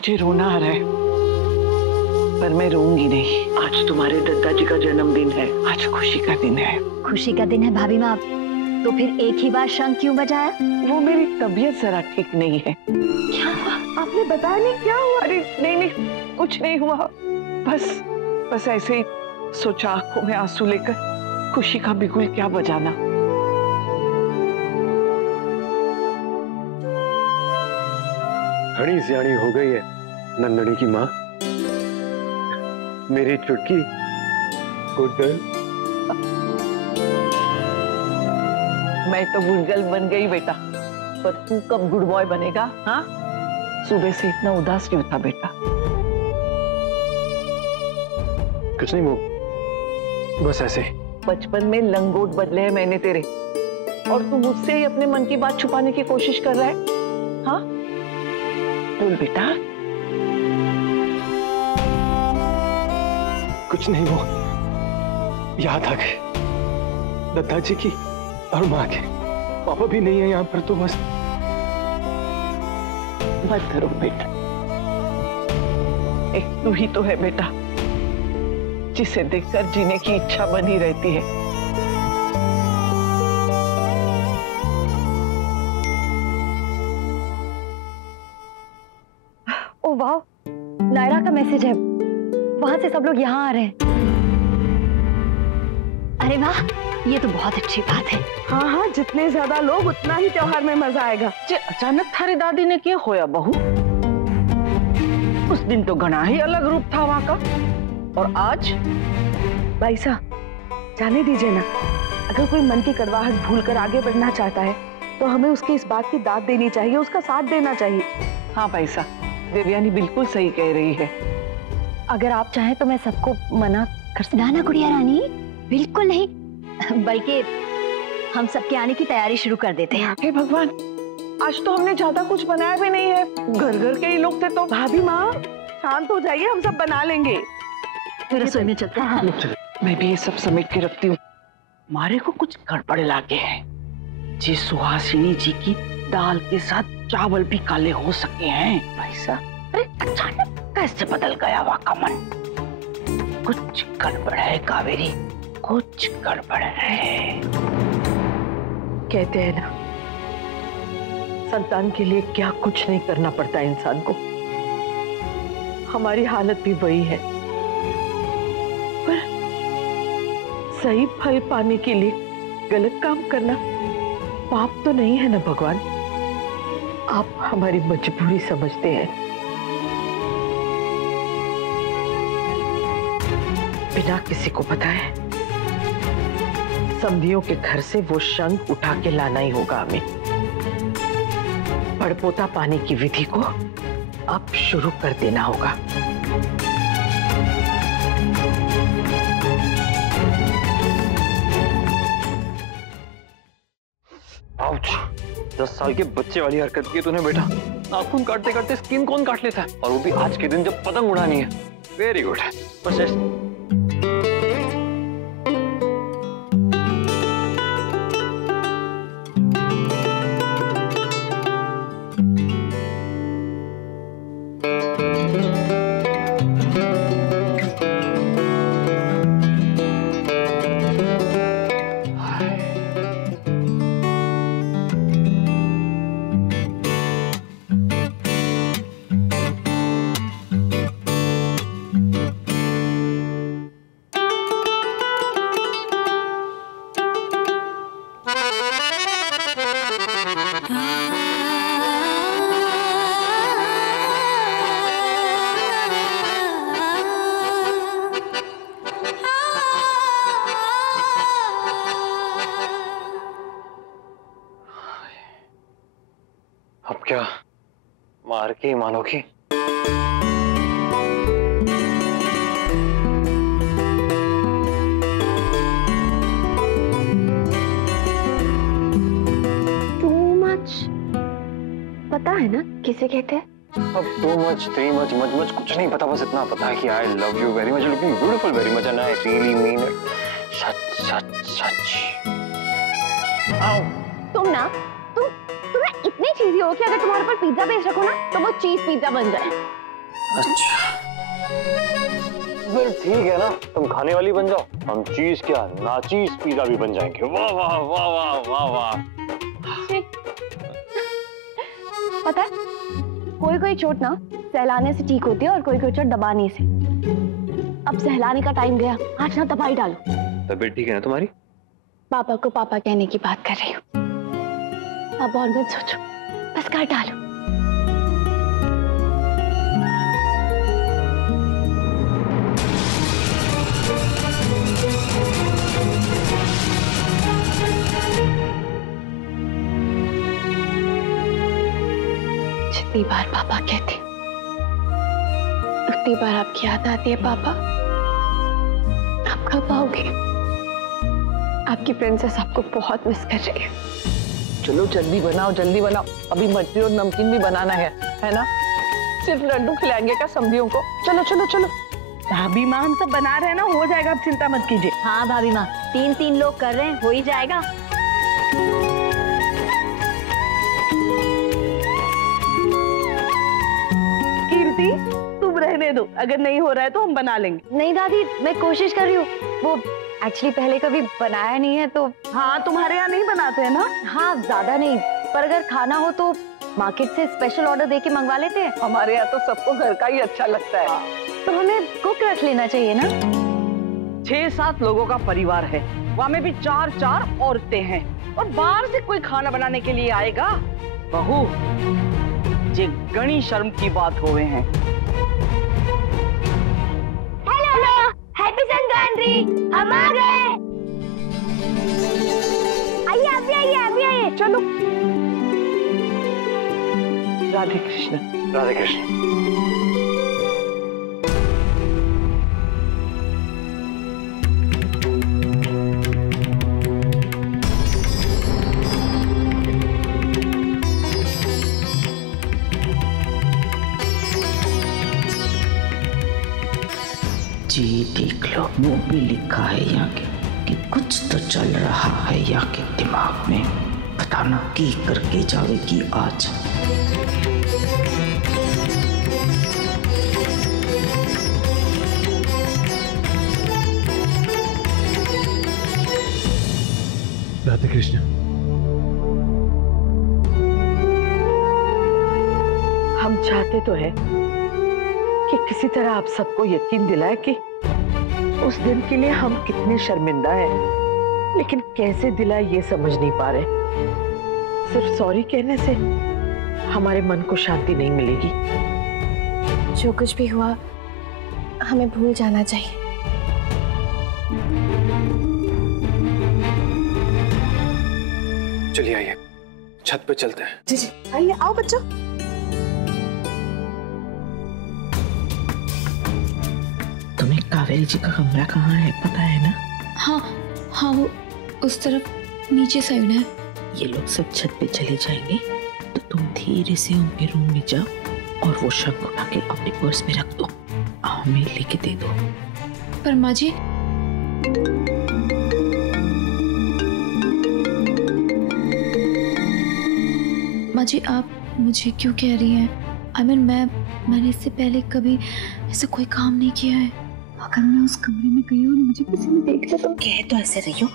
मुझे रोना आ रहा है, पर मैं रोऊंगी नहीं। आज तुम्हारे दद्दा जी का जन्मदिन है, आज खुशी का दिन है। खुशी का दिन है भाभी माँ, तो फिर एक ही बार शंख क्यों बजाया? वो मेरी तबीयत जरा ठीक नहीं है। क्या हुआ? आपने बताया नहीं क्या हुआ? अरे नहीं, कुछ नहीं हुआ, बस ऐसे ही सोचा आंखों में आंसू लेकर खुशी का बिगुल क्या बजाना। घड़ी सियाणी हो गई है नंदनी की माँ, मेरी चुटकी गुड गर्ल। मैं तो गुड गर्ल बन गई बेटा, पर तू कब गुड बॉय बनेगा? हाँ, सुबह से इतना उदास क्यों था बेटा? कुछ नहीं वो, बस ऐसे। बचपन में लंगोट बदले हैं मैंने तेरे, और तू मुझसे ही अपने मन की बात छुपाने की कोशिश कर रहा है। हाँ बोल बेटा। कुछ नहीं वो, याद आ गए दद्दा जी की और माँ के। पापा भी नहीं है यहाँ पर, तो बस मत करो बेटा, एक तू ही तो है बेटा जिसे देखकर जीने की इच्छा बनी रहती है। ओ वाह, नायरा का मैसेज है, वहां से सब लोग यहाँ आ रहे हैं। अरे वाह, ये तो बहुत अच्छी बात है। हाँ, जितने ज्यादा लोग उतना ही त्योहार में मजा आएगा। जे अचानक थारी दादी ने क्या होया बहू? उस दिन तो घना ही अलग रूप था वहां का, और आज? भाई साहब जाने दीजिए ना, अगर कोई मन की कड़वाहट भूल कर आगे बढ़ना चाहता है तो हमें उसकी इस बात की दाद देनी चाहिए, उसका साथ देना चाहिए। हाँ भाई साहब, देवयानी बिल्कुल सही कह रही है। अगर आप चाहें तो मैं सबको मना कर सकती। ना गुड़िया रानी, बिल्कुल नहीं, बल्कि हम सबके आने की तैयारी शुरू कर देते हैं। हे भगवान, आज तो हमने ज्यादा कुछ बनाया भी नहीं है, घर के ही लोग थे। तो भाभी माँ शांत हो जाइए, हम सब बना लेंगे। रसोई में चलते हैं। मैं भी ये सब समेट के रखती हूँ। मारे को कुछ गड़बड़ लागे है जी। सुहासिनी जी की दाल के साथ चावल भी काले हो सके हैं भाई साहब। अरे अचानक कैसे बदल गया वाका मन? कुछ गड़बड़ है कावेरी, कुछ गड़बड़ है। कहते हैं ना, संतान के लिए क्या कुछ नहीं करना पड़ता इंसान को। हमारी हालत भी वही है, पर सही फल पाने के लिए गलत काम करना पाप तो नहीं है ना भगवान? आप हमारी मजबूरी समझते हैं। बिना किसी को बताए समधियों के घर से वो शंख उठा के लाना ही होगा हमें। बड़पोता पाने की विधि को अब शुरू कर देना होगा। आउच, 10 साल के बच्चे वाली हरकत की तूने बेटा। नाखून काटते काटते स्किन कौन काट लेता है, और वो भी आज के दिन जब पतंग उड़ानी है। वेरी गुड, बस अब क्या मार के ही मानोगी? टू मच पता है ना किसे कहते हैं? अब too much, three much, much much कुछ नहीं पता, बस इतना पता है कि I love you very much, looking beautiful very much, and I really mean it. सच सच सच। तुम्हें इतनी चीजी हो कि अगर तुम्हारे पर पिज्जा बेच रखो ना तो वो चीज पिज्जा बन जाए। अच्छा फिर ठीक है ना, तुम खाने वाली बन जाओ, हम चीज क्या नाचीज पिज्जा भी बन जाएंगे। वाह वाह वाह वाह वाह वाह। पता है कोई कोई चोट ना सहलाने से ठीक होती है और कोई कोई चोट दबाने से। अब सहलाने का टाइम गया, आज ना दबाई डालो। तबीयत ठीक है ना तुम्हारी? पापा को पापा कहने की बात कर रही हूँ। अब और मत सोचो, बस कर डालो। जितनी बार पापा कहते उतनी बार आपकी याद आती है। पापा आप कब आओगे? आपकी प्रिंसेस आपको बहुत मिस कर रही है। चलो जल्दी बनाओ, अभी मटरी और नमकीन भी बनाना है ना? सिर्फ लड्डू खिलाएंगे क्या समधियों को? चलो चलो चलो। भाभी माँ हम सब बना रहे हैं ना, हो जाएगा, आप चिंता मत कीजिए। हाँ भाभी माँ, 3 लोग कर रहे हैं, हो ही जाएगा। कीर्ति तुम रहने दो, अगर नहीं हो रहा है तो हम बना लेंगे। नहीं दादी, मैं कोशिश कर रही हूँ। वो एक्चुअली पहले कभी बनाया नहीं है तो। हाँ तुम्हारे यहाँ नहीं बनाते हैं ना? हाँ ज्यादा नहीं, पर अगर खाना हो तो मार्केट से स्पेशल ऑर्डर देके मंगवा लेते हैं। हमारे यहाँ तो सबको घर का ही अच्छा लगता है। तो हमें कुक रख लेना चाहिए ना? 6-7 लोगों का परिवार है, वहाँ में भी 4-4 औरतें हैं, और बाहर से कोई खाना बनाने के लिए आएगा? बहू, ये गणी शर्म की बात होवे हैं। हेलो, हैप्पी संक्रांति, हम आ गए। आइए, अभी आइए। चलो। राधे कृष्ण। राधे कृष्ण। जी देख लो, वो भी लिखा है यहाँ के कि कुछ तो चल रहा है यहाँ के दिमाग में, पता ना की करके जाएगी आज। राधे कृष्ण। हम चाहते तो है कि किसी तरह आप सबको यकीन दिलाए कि उस दिन के लिए हम कितने शर्मिंदा हैं, लेकिन कैसे दिलाए ये समझ नहीं पा रहे। सिर्फ सॉरी कहने से हमारे मन को शांति नहीं मिलेगी। जो कुछ भी हुआ हमें भूल जाना चाहिए। चलिए आइए, छत पे चलते हैं। जी जी आइए, आओ बच्चों। तुम्हें कावेरी जी का कमरा कहाँ है पता है ना? हाँ वो उस तरफ नीचे साइड है। ये लोग सब छत पे चले जाएंगे तो तुम धीरे से उनके रूम में जाओ और वो शंख उठा के अपने पर्स में रख दो, हमें लेके दे दो। पर माँ जी, आप मुझे क्यों कह रही हैं? I mean, मैंने इससे पहले कभी ऐसा कोई काम नहीं किया है। अगर मैं उस कमरे में गई और मुझे किसी ने देख लिया तो? कह तो ऐसे रही हो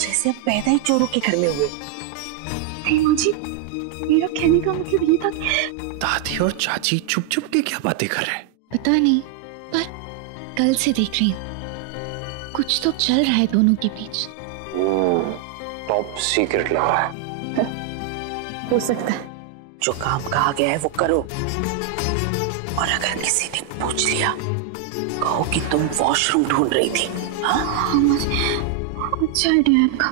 जैसे अब पैदा ही चोरों के घर में हुए। नहीं माँ जी, मेरा कहने का मतलब ये था। दादी और चाची चुप चुप के क्या बातें कर रहे हैं? पता नहीं, पर कल से देख रही हूँ कुछ तो चल रहा है दोनों के बीच। टॉप सीक्रेट लग रहा है। हो सकता है। जो काम कहा गया है वो करो, और अगर किसी ने पूछ लिया कहो कि तुम वॉशरूम ढूंढ रही थी। हाँ अच्छा आइडिया है आपका।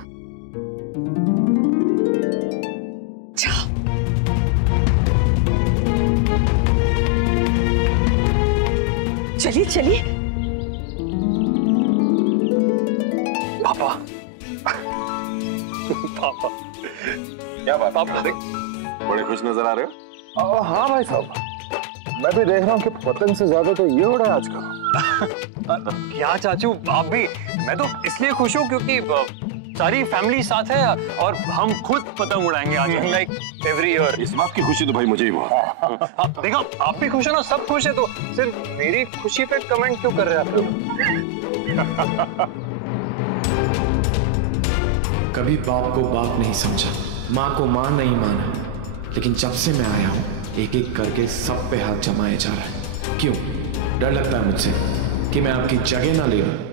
चलिए चलिए। पापा पापा क्या बात? पापा देख, बड़े खुश नजर आ रहे हो। हाँ भाई साहब, मैं भी देख रहा हूँ कि पतंग से ज्यादा तो ये हो रहा है आजकल। क्या चाचू आप भी? मैं तो इसलिए खुश हूँ क्योंकि सारी फैमिली साथ है और हम खुद पतंग उड़ाएंगे आज, लाइक एवरी ईयर। इस बात की खुशी तो भाई मुझे ही बहुत। देखो आप भी खुश हो ना, सब खुश है, तो सिर्फ मेरी खुशी पे कमेंट क्यों कर रहे हैं आप लोग? कभी बाप को बाप नहीं समझा, माँ को माँ नहीं माना, लेकिन जब से मैं आया हूँ एक एक करके सब पे हाथ जमाया जा रहा है। क्यों? डर लगता है मुझसे कि मैं आपकी जगह ना ले लूं।